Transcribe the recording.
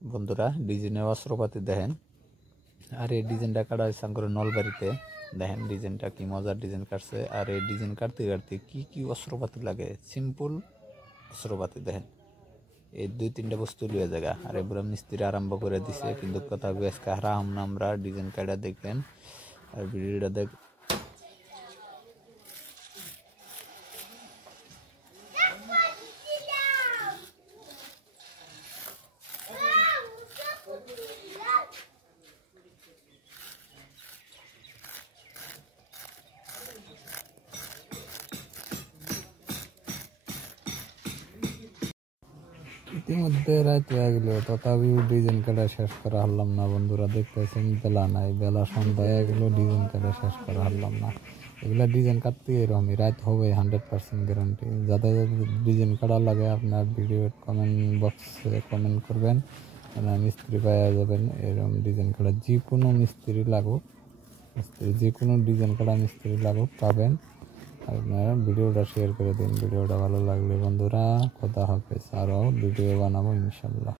বন্ধুরা ডিজাইনের অস্ত্রপাতি দেখেন। আর এই ডিজাইনটা কাটা হয়েছে করে নলবাড়িতে। দেখেন ডিজাইনটা কি মজার ডিজাইন কাটছে। আর এই ডিজাইন কাটতে কাটতে কি কি অস্ত্রপাতি লাগে, সিম্পল অস্ত্রপাতি দেখেন। এই 2-3টা বস্তু লিয়ে জায়গা আর এবার মিস্ত্রি আরম্ভ করে দিছে। কিন্তু কথা আজকে হারাম না, আমরা ডিজাইন কাটা দেখবেন আর ভিডিওটা দেখ। ইতিমধ্যে রাত হয়ে গেল, তথাপিও ডিজাইন কাটা শেষ করা হলাম না। বন্ধুরা দেখতেছেন বেলা নাই, বেলা সন্ধ্যা হয়ে গেল, ডিজাইন কাটা শেষ করা হলাম না। এগুলা ডিজাইন কাটতে এরকমই রাত হবে 100% গ্যারান্টি। যাদের ডিজাইন কাটা লাগে আপনার ভিডিও কমেন্ট বক্সে কমেন্ট করবেন, মিস্ত্রি পাওয়া যাবেন। এরকম ডিজাইন কাটা যে কোনো মিস্ত্রি লাগুক, যে কোনো ডিজাইন কাটা মিস্ত্রি লাগুক পাবেন। আপনারা ভিডিওটা শেয়ার করে দিন। ভিডিওটা ভালো লাগলে বন্ধুরা, কথা হবে, আরও ভিডিও বানাবো ইনশাল্লাহ।